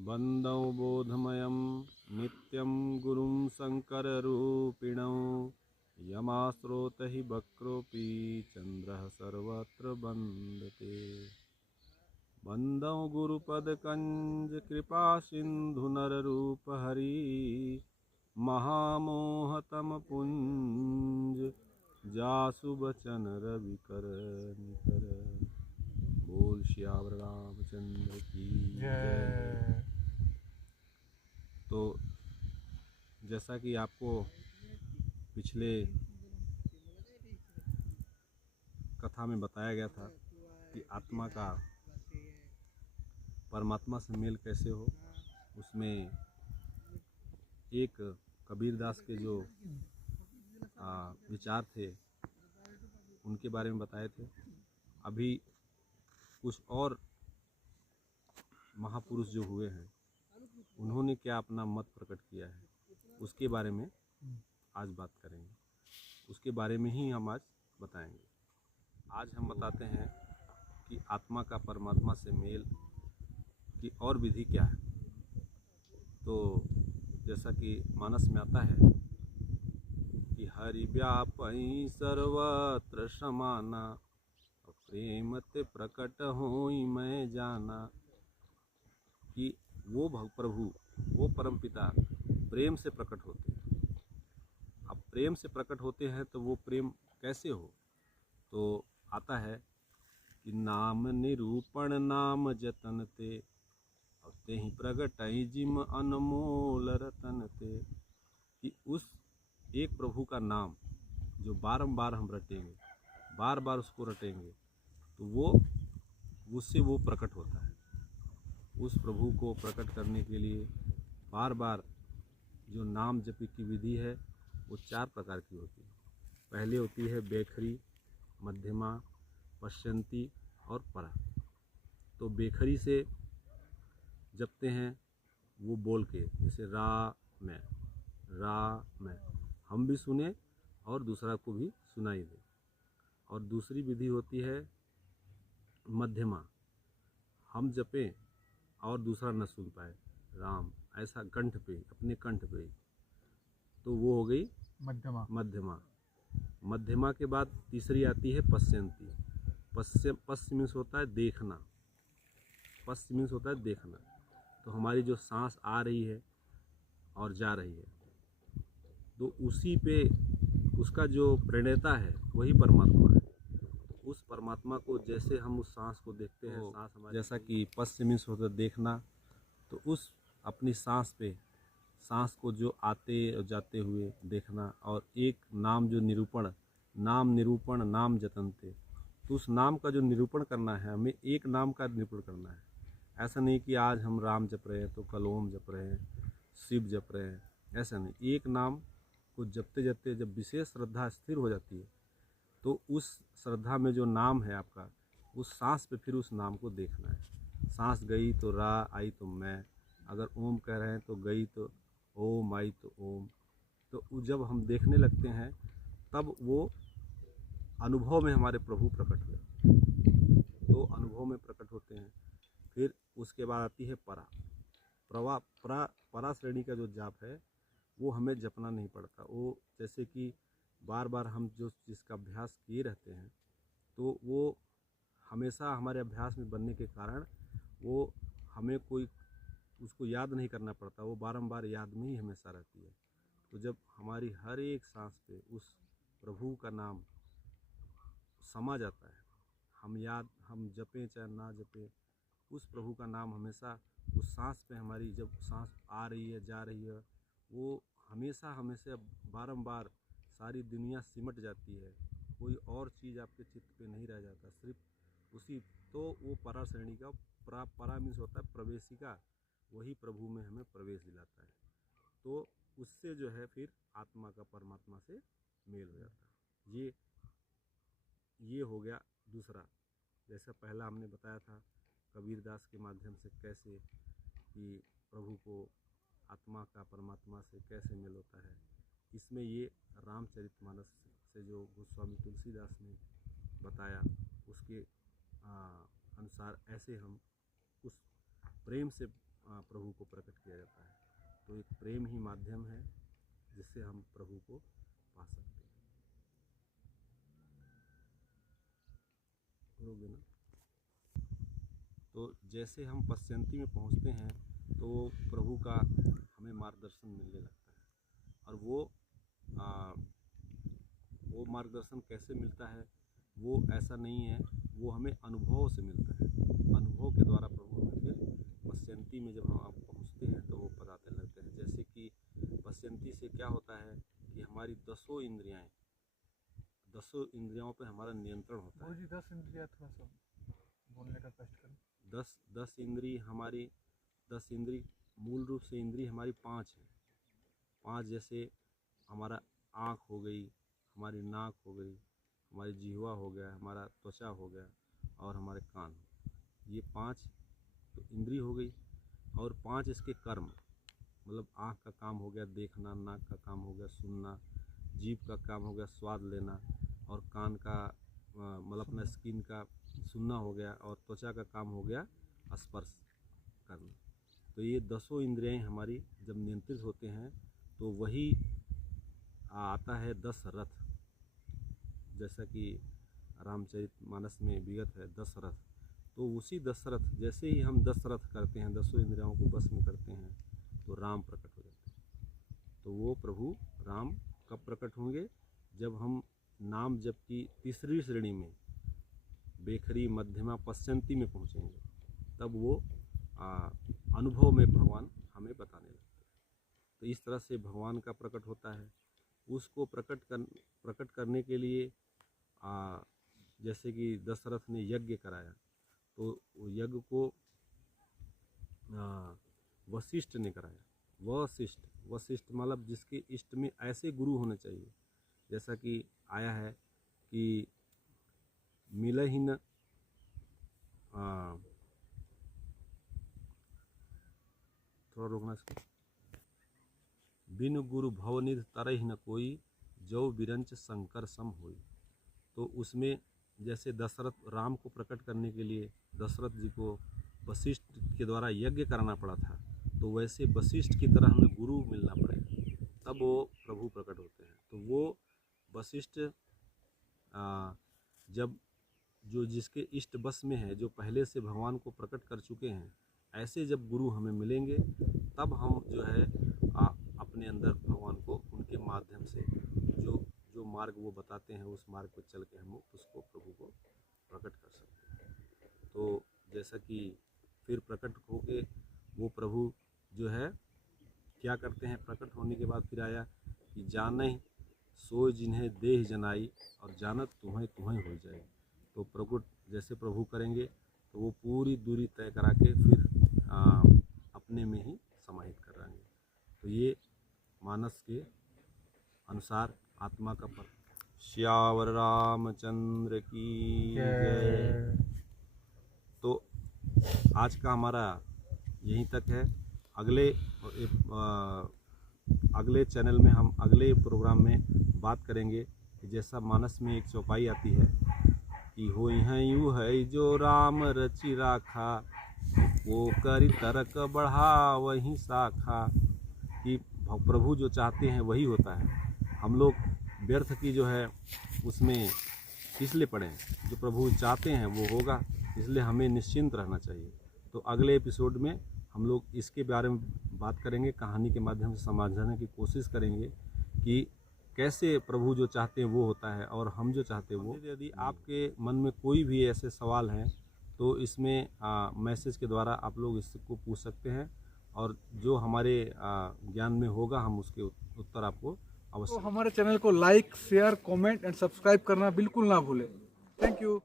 वन्दौ बोधमयं नित्यं गुरुं शङ्कररूपिणौ यमाश्रोत हि वक्रोऽपि चन्द्रः सर्वत्र वन्दते। वन्दौ गुरुपदकञ्जकृपासिन्धुनररूपहरि महामोहतमपुञ्ज जासु बचन रविकर निकर। बोल श्यावर रामचंद्र की जय। तो जैसा कि आपको पिछले कथा में बताया गया था कि आत्मा का परमात्मा से मेल कैसे हो, उसमें एक कबीरदास के जो विचार थे उनके बारे में बताए थे। अभी कुछ और महापुरुष जो हुए हैं उन्होंने क्या अपना मत प्रकट किया है, उसके बारे में आज बात करेंगे। उसके बारे में ही हम आज बताएंगे। आज हम बताते हैं कि आत्मा का परमात्मा से मेल की और विधि क्या है। तो जैसा कि मानस में आता है कि हरि व्यापई सर्वत्र समाना, प्रेम ते प्रकट होई मैं जाना। कि वो प्रभु, वो परमपिता प्रेम से प्रकट होते हैं। अब प्रेम से प्रकट होते हैं तो वो प्रेम कैसे हो, तो आता है कि नाम निरूपण नाम जतन ते, अब ते ही प्रगट जिम अनमोल रतन ते। कि उस एक प्रभु का नाम जो बारंबार हम रटेंगे, बार बार उसको रटेंगे, तो वो उससे वो प्रकट होता है। उस प्रभु को प्रकट करने के लिए बार बार जो नाम जप की विधि है वो 4 प्रकार की होती है। पहले होती है बेखरी, मध्यमा, पश्यंती और परा। तो बेखरी से जपते हैं वो बोल के, जैसे रा मैं हम भी सुने और दूसरा को भी सुनाई दे। और दूसरी विधि होती है मध्यमा, हम जपें और दूसरा न सुन पाए, राम ऐसा कंठ पे, अपने कंठ पे, तो वो हो गई मध्यमा के बाद तीसरी आती है पश्यंती। पश्य मीन्स होता है देखना, पश्य मीन्स होता है देखना। तो हमारी जो सांस आ रही है और जा रही है, तो उसी पे उसका जो प्रणेता है वही परमात्मा है। उस परमात्मा को जैसे हम उस सांस को देखते हैं, सांस हमारी, जैसा कि पश्य मीन्स होता है देखना, तो उस अपनी सांस पे, सांस को जो आते और जाते हुए देखना। और एक नाम जो निरूपण, नाम निरूपण नाम जतनते, तो उस नाम का जो निरूपण करना है, हमें एक नाम का निरूपण करना है। ऐसा नहीं कि आज हम राम जप रहे हैं तो कल ओम जप रहे हैं, शिव जप रहे हैं, ऐसा नहीं। एक नाम को जपते जपते जब विशेष श्रद्धा स्थिर हो जाती है, तो उस श्रद्धा में जो नाम है आपका, उस सांस पे फिर उस नाम को देखना है। सांस गई तो रा, आई तो मैं, अगर ओम कह रहे हैं तो गई तो ओम, आई तो ओम। तो जब हम देखने लगते हैं तब वो अनुभव में हमारे प्रभु प्रकट हुए, तो अनुभव में प्रकट होते हैं। फिर उसके बाद आती है परा श्रेणी का जो जाप है वो हमें जपना नहीं पड़ता। वो जैसे कि बार बार हम जो चीज़ का अभ्यास किए रहते हैं, तो वो हमेशा हमारे अभ्यास में बनने के कारण वो हमें कोई उसको याद नहीं करना पड़ता, वो बारंबार याद में ही हमेशा रहती है। तो जब हमारी हर एक सांस पे उस प्रभु का नाम समा जाता है, हम जपें चाहे ना जपें, उस प्रभु का नाम हमेशा उस सांस पे, हमारी जब सांस आ रही है जा रही है, वो हमेशा हमेशा बारंबार सारी दुनिया सिमट जाती है, कोई और चीज़ आपके चित्त पे नहीं रह जाता, सिर्फ उसी। तो वो परा श्रेणी का, परा मीन्स होता है प्रवेशिका, वही प्रभु में हमें प्रवेश दिलाता है। तो उससे जो है फिर आत्मा का परमात्मा से मेल हो जाता है। ये हो गया दूसरा। जैसा पहला हमने बताया था कबीरदास के माध्यम से कैसे कि प्रभु को आत्मा का परमात्मा से कैसे मेल होता है। इसमें ये रामचरितमानस से जो गोस्वामी तुलसीदास ने बताया, उसके अनुसार ऐसे हम उस प्रेम से प्रभु को प्रकट किया जाता है। तो एक प्रेम ही माध्यम है जिससे हम प्रभु को पा सकते हैं। करोगे ना? तो जैसे हम पश्चंती में पहुंचते हैं तो प्रभु का हमें मार्गदर्शन मिलने लगता है। और वो मार्गदर्शन कैसे मिलता है, वो ऐसा नहीं है, वो हमें अनुभव से मिलता है। अनुभव के द्वारा प्रभु हमें फिर पश्चंती में जब हम पहुँचते हैं तो वो बताने लगते हैं। जैसे कि पश्चंती से क्या होता है कि हमारी दसों इंद्रियों पे हमारा नियंत्रण होता है। 10 इंद्रियां थोड़ा सा बोलने का कष्ट करें। 10 इंद्री मूल रूप से इंद्री हमारी 5 है। 5 जैसे हमारा आँख हो गई, हमारी नाक हो गई, हमारी जिह्वा हो गया, हमारा त्वचा हो गया और हमारे कान। ये 5 तो इंद्री हो गई। और 5 इसके कर्म, मतलब आँख का काम हो गया देखना, नाक का काम हो गया सुनना, जीभ का काम हो गया स्वाद लेना, और कान का मतलब अपना स्किन का सुनना हो गया, और त्वचा का काम हो गया स्पर्श करना। तो ये 10 इंद्रियाँ हमारी जब नियंत्रित होते हैं तो वही आता है 10 रथ। जैसा कि रामचरितमानस में विगत है 10 रथ। तो उसी 10 रथ, जैसे ही हम 10 रथ करते हैं, 10 इंद्रियों को बस में करते हैं, तो राम प्रकट हो जाते हैं। तो वो प्रभु राम कब प्रकट होंगे? जब हम नाम जप की तीसरी श्रेणी में बेखरी मध्यमा पश्चंती में पहुँचेंगे, तब वो अनुभव में भगवान हमें बताने लगते हैं। तो इस तरह से भगवान का प्रकट होता है। उसको प्रकट करने के लिए जैसे कि दशरथ ने यज्ञ कराया, तो यज्ञ को वशिष्ठ ने कराया। वशिष्ठ मतलब जिसके इष्ट में ऐसे गुरु होने चाहिए, जैसा कि आया है कि मिलहि न थोड़ा रोकना इसको। बिन गुरु भवनिधि तरहि न कोई, जो बिरंच शंकर सम होई। तो उसमें जैसे दशरथ राम को प्रकट करने के लिए दशरथ जी को वशिष्ठ के द्वारा यज्ञ कराना पड़ा था, तो वैसे वशिष्ठ की तरह हमें गुरु मिलना पड़ेगा, तब वो प्रभु प्रकट होते हैं। तो वो वशिष्ठ जब जो जिसके इष्ट बस में है, जो पहले से भगवान को प्रकट कर चुके हैं, ऐसे जब गुरु हमें मिलेंगे तब हम जो है अपने अंदर भगवान को उनके माध्यम से जो मार्ग वो बताते हैं उस मार्ग पर चल के हम उसको प्रभु को प्रकट कर सकते हैं। तो जैसा कि फिर प्रकट होके वो प्रभु जो है क्या करते हैं, प्रकट होने के बाद फिर आया कि जानहि सोय जिन्हें देह जनाई, और जानत तुम्हें तुम्हें हो जाए। तो प्रकट जैसे प्रभु करेंगे तो वो पूरी दूरी तय करा के फिर अपने में ही समाहित कर देंगे। तो ये मानस के अनुसार आत्मा का पर्व। श्यावर रामचंद्र की जय। तो आज का हमारा यहीं तक है। अगले चैनल में हम अगले प्रोग्राम में बात करेंगे कि जैसा मानस में एक चौपाई आती है कि होई हैं यू है जो राम रचि राखा, वो करी तरक बढ़ा वही शाखा। कि प्रभु जो चाहते हैं वही होता है। हम लोग व्यर्थ की जो है उसमें इसलिए पड़े हैं, जो प्रभु चाहते हैं वो होगा, इसलिए हमें निश्चिंत रहना चाहिए। तो अगले एपिसोड में हम लोग इसके बारे में बात करेंगे, कहानी के माध्यम से समझाने की कोशिश करेंगे कि कैसे प्रभु जो चाहते हैं वो होता है और हम जो चाहते हैं वो। यदि आपके मन में कोई भी ऐसे सवाल हैं तो इसमें मैसेज के द्वारा आप लोग इसको पूछ सकते हैं, और जो हमारे ज्ञान में होगा हम उसके उत्तर आपको अवश्य। तो हमारे चैनल को like, share, comment and subscribe करना बिल्कुल ना भूलें। Thank you.